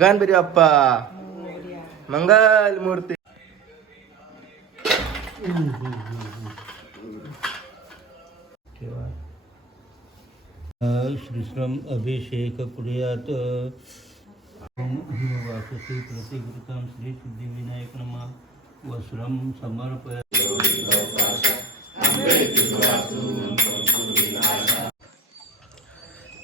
गणपती बाप्पा मंगल मूर्ती श्रीश्रम अभिषेक कुर्यात वाससी प्रतिकृतं श्री सिद्धिविनायक नमा समर्पय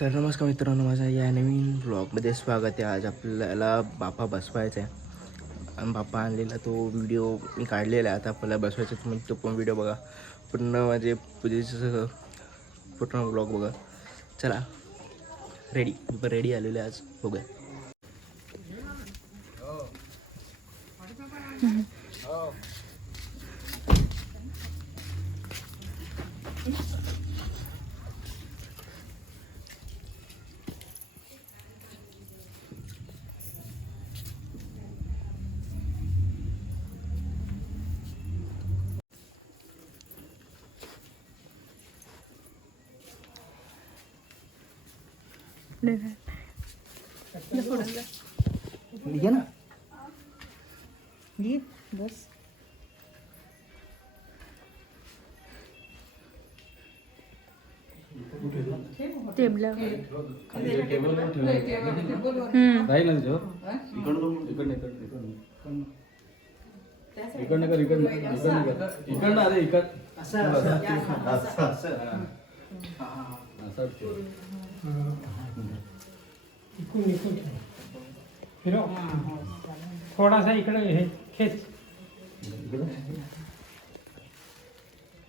तर नमस्कार मित्रांनो माझा या नवीन ब्लॉगमध्ये स्वागत आहे. आज आपल्याला बापा बसवायचा आहे. आणि बापा आणलेला तो व्हिडिओ मी काढलेला आहे. आता आपल्याला बसवायचा आहे, तुम्ही तो पण व्हिडिओ बघा. पूर्ण माझे पूजेचं सगळं पूर्ण ब्लॉग बघा. चला रेडी मी पण रेडी आलेलो आहे आज. बघूया. ये ना। ये बस। टेबलावर राहील ना तिच्यावर इकडनं इकडनं इकडनं इकडनं कर इकडनं इकडनं कर इकडनं अरे इकड असं ठेव. इकडून इकडून ठेव. फिरव. थोडासा इकडे हे खेच.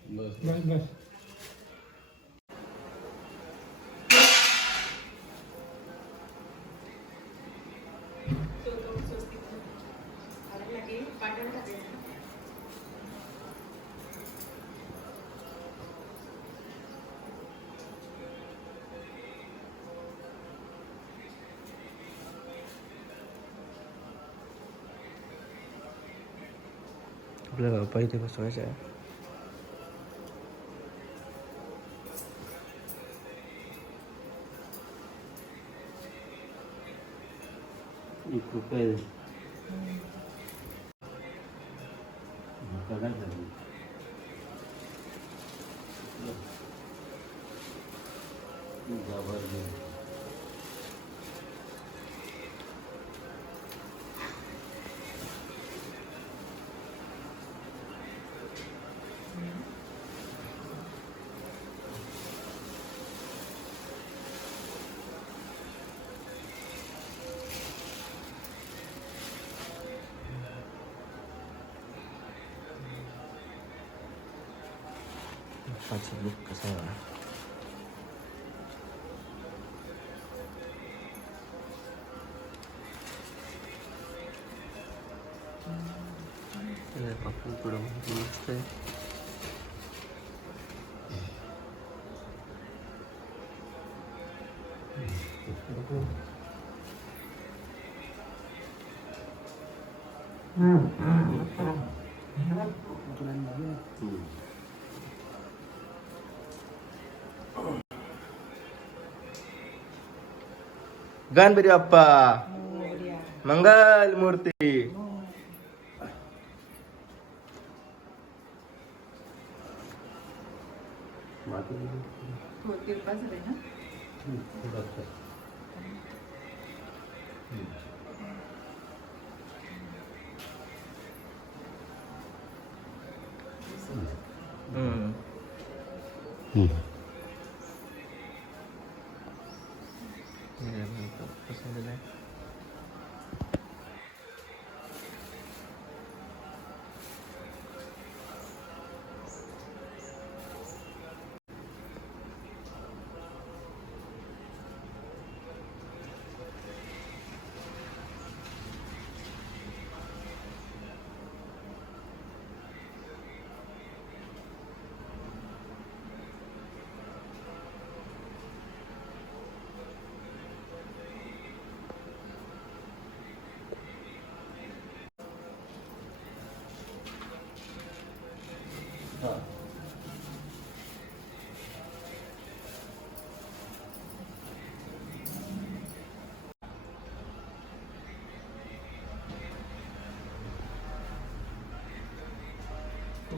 बस बस बस. आपल्याला इथे बसवायचा आहे एक try to look as well. ma pure Ganpati Bappa. मंगल मूर्ती. हम्म.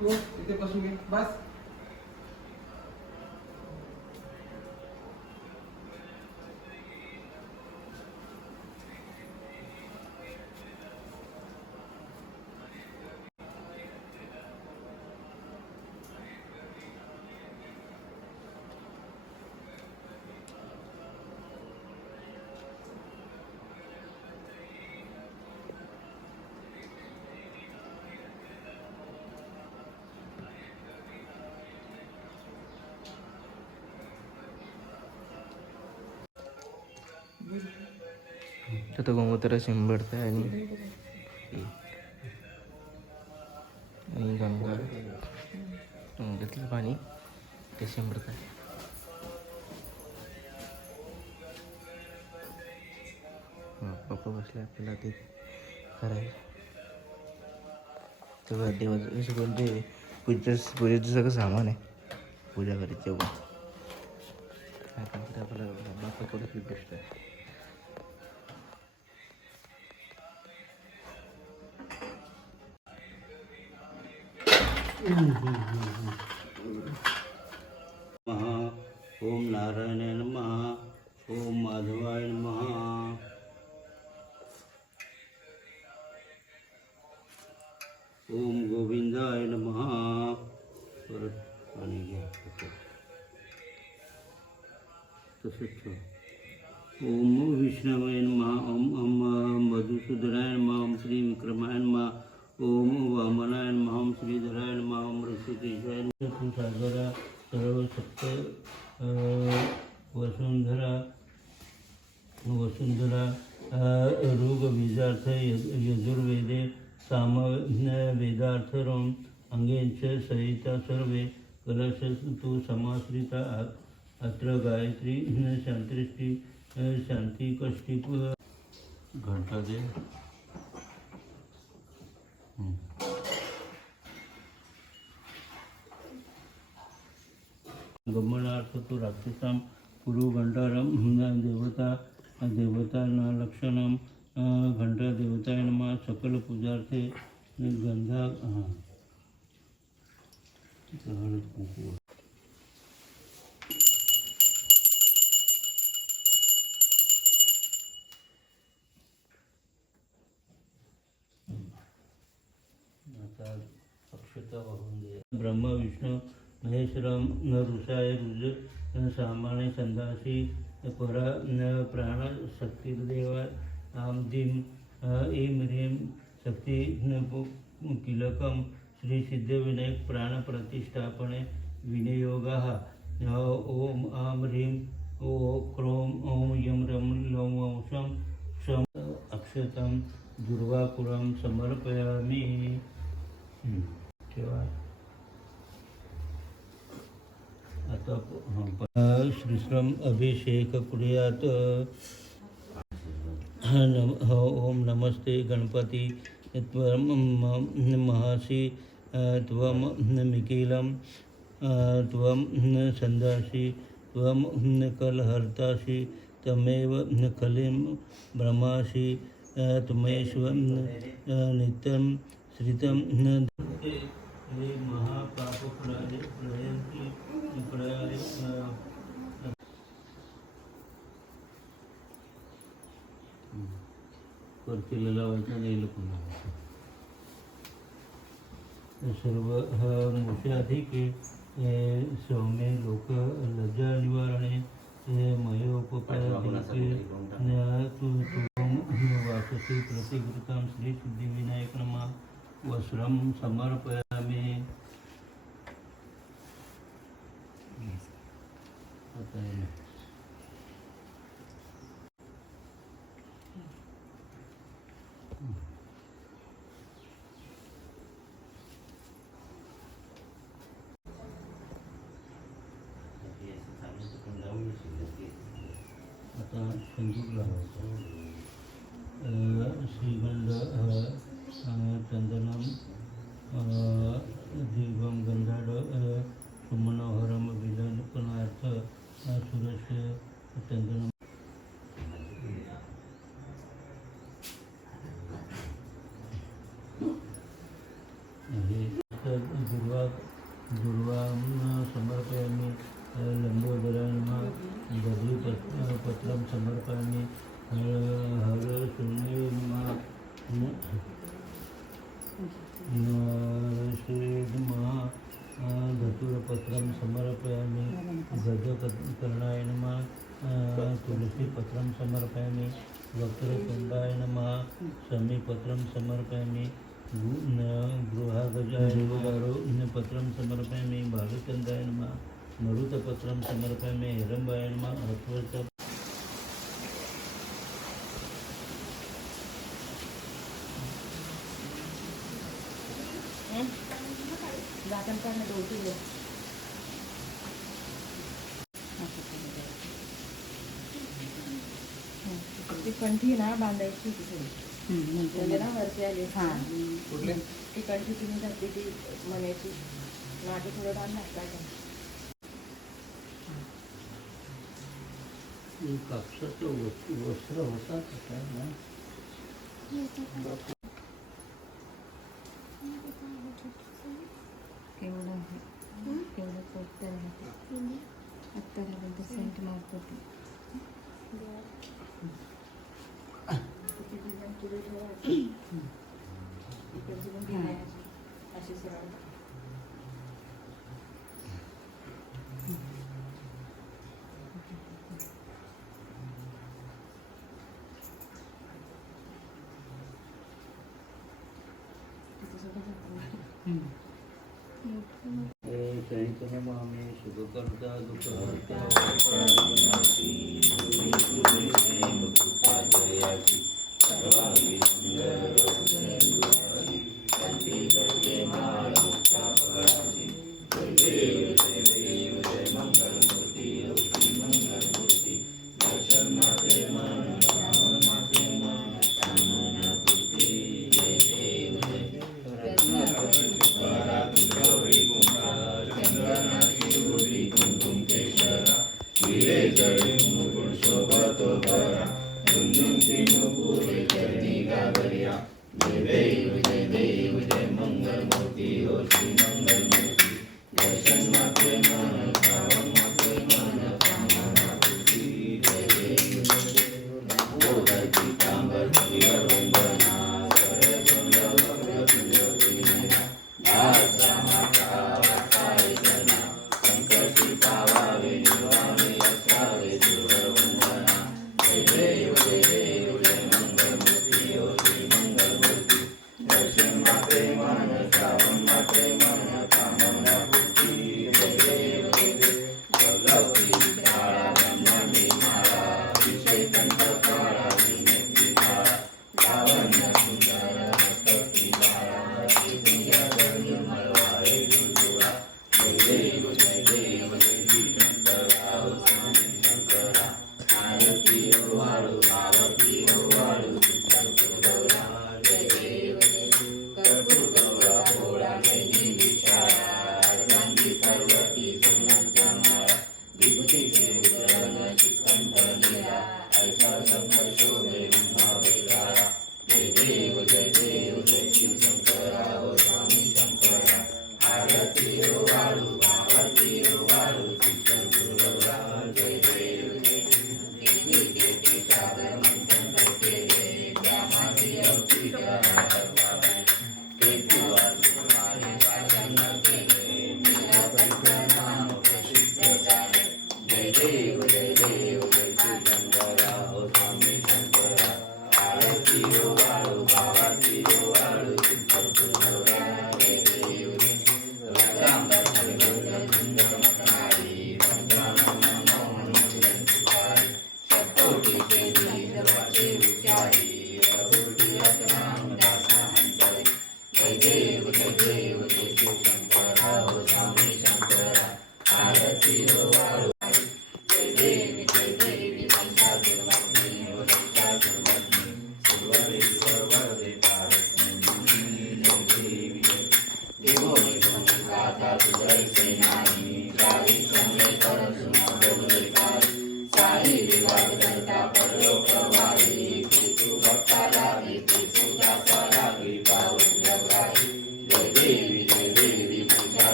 तो इथे बसून घे बस आता गोमूत्र शिंबडतं आणि आणि गंगा. गंगेतलं पाणी ते शिंबडतं आहे पप्पा बसले आपल्याला ते करायचं तेव्हा देवाचं सगळं पूजेचं पूजेचं सगळं सामान आहे. पूजा करायची तेव्हा काय आपल्याला बापा बेस्ट आहे. ओम नारायणाय नमः। ओम माधवाय नमः। ओम गोविंदाय पाणी घ्या तसंच ओम विष्णवे नमः। ओम ओम मधुसूदनाय नमः। ओम श्री विक्रमाय नमः। ओम वामनाय नमः। श्रीधराय नमः सागरा सर्व सप्त वसुंधरा वसुंधरा ऋग्वेदार्थ यज- यजुर्वेदे साम वेदार्थ रोम अंगेच सहिता सर्वे कलश तु समाश्रिता अत्र गायत्री शांतिष्टी शांती कष्टी घंटा दे हम्म. गमनार्थ तो राक्षसां कुरु घंटारम देवता देवता लक्षणम घंटा देवताय नमः सकल पूजार्थे गंधा हाँ हळद कुंकू आता अक्षता वाहून दे ब्रह्म विष्णू महेश्वरम न ऋषाय रुज सामाने संदासी परा प्राण शक्तिर्देवा आम दिम ऐं ह्रीं शक्ती न पु- किलकं श्री सिद्धिविनायक प्राणप्रतिष्ठापने विनियोगः। ॐ आं ह्रीं, ओ क्रों ॐ यं रं, लौं, वंशं क्षम अक्षतं दुर्वापुरं समर्पयामि। श्रीश्रम अभिषेक कुर्यात ओम नमस्ते गणपति महासि त्वं मिकिलं त्वं संदासि त्वं कलहर्तासि, तमेव कलिं ब्रह्मासि त्वमेश्व नित्यं श्रितं। हे महापापप्रय प्रयन्ति प्रय परतीला लावायचा नेलं सर्व हा मोठे सौम्य लोक लज्जा निवारणे मयोपकाधिके तु वाससी प्रतिकृतां श्री सिद्धिविनायक नमः वस्त्रं समर्पयामि आता समर्पयामि वक्रतुण्डाय नमः। समीपत्रं समर्पयामि। गु- न- गृहागजाय पत्रं समर्पयामि। भालचन्द्राय नमः। मरुतपत्रं समर्पयामि। कंठी ना बांधायची होती थोडी म्हणजे ना वरती आली ती कंठी तुम्ही घातली ती मण्याची मागे थोडं बांधणार काय? कापसाचं वस्त्र वस्त्र होता का काय? ना केवढं आहे? केवढं पोटतं आहे आत्ता घालून सेंट मारतो ती अशी सरळ शयनमामि शुभकर्ता दुःखहर्ता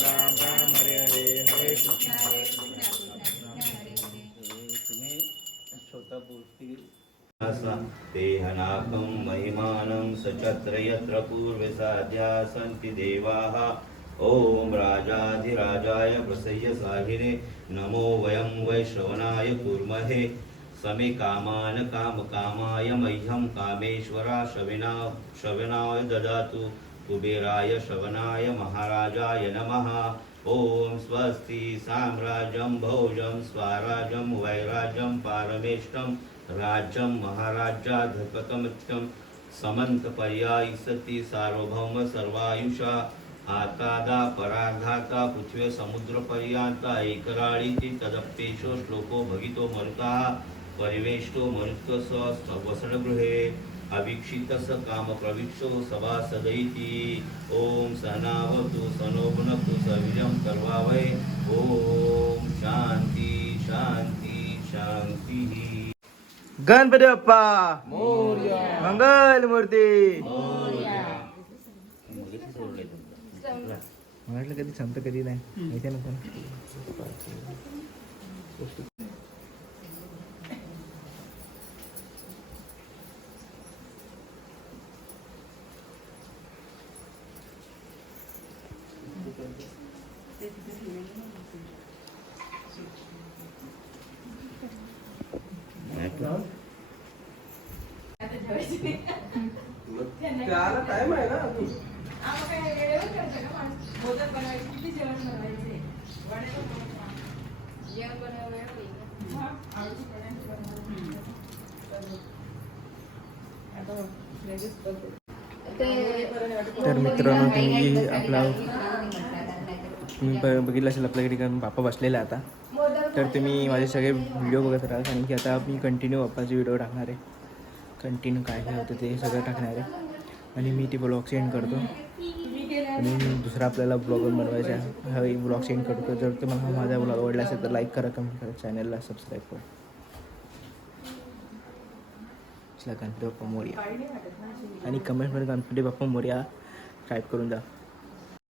राम राम हरे हरे हरे देहनाकं महिमानं सचत्र यत्र पूर्वे साध्या सन्ति देवाः। ॐ राजाधिराजाय प्रसह्य साहिने नमो वयं वै श्रवणाय कुर्महे। समे कामान् कामकामाय मह्यं कामेश्वरा श्रविना श्रवणाय ददातु। कुबेराय श्रवणाय महाराजाय नमः। ॐ स्वस्ति साम्राज्यं, भोजं, स्वराज्यं, वैराज्यं, पारमेष्टं, राज्यं महाराज्याधिपतमत्यं समन्तपर्यायि सति सार्वभौम सर्वायुषा आतादा पराघाता, पृथ्वी, समुद्रपर्यन्ता एकराळीति तदप्येषो श्लोको भगितो मरुतः, परिवेष्टो मरुत्वस वसनगृहे अवीक्षितस कामप्रवीक्षो सभासदैति। ॐ सहनावतु सनो भुनक्तु सविजं कर्वावै ॐ शान्ति शान्ति शान्तिः। गणपती बाप्पा मंगल मूर्ती म्हटलं कधी संत कधी नाही माहिती आहे तर मित्रांनो तुम्ही आपला तुम्ही बघितलं असेल आपल्याकडे कारण बाप्पा बसलेला आता. तर तुम्ही माझे सगळे व्हिडिओ बघत राहा कारण की आता मी कंटिन्यू बाप्पाचे व्हिडिओ टाकणार आहे. कंटिन्यू काय काय होतं ते सगळं टाकणार आहे. आणि मी ते ब्लॉग सेंड करतो. आणि दुसरा आपल्याला ब्लॉग बनवायचा आहे. हा ब्लॉग सेंड करतो. जर तुम्हाला माझा ब्लॉग आवडला असेल तर लाईक करा कमेंट करा चॅनलला सबस्क्राईब करा. चला गणपती बाप्पा मोर्या. आणि कमेंटमध्ये गणपती बाप्पा मोर्या टाईप करून द्या.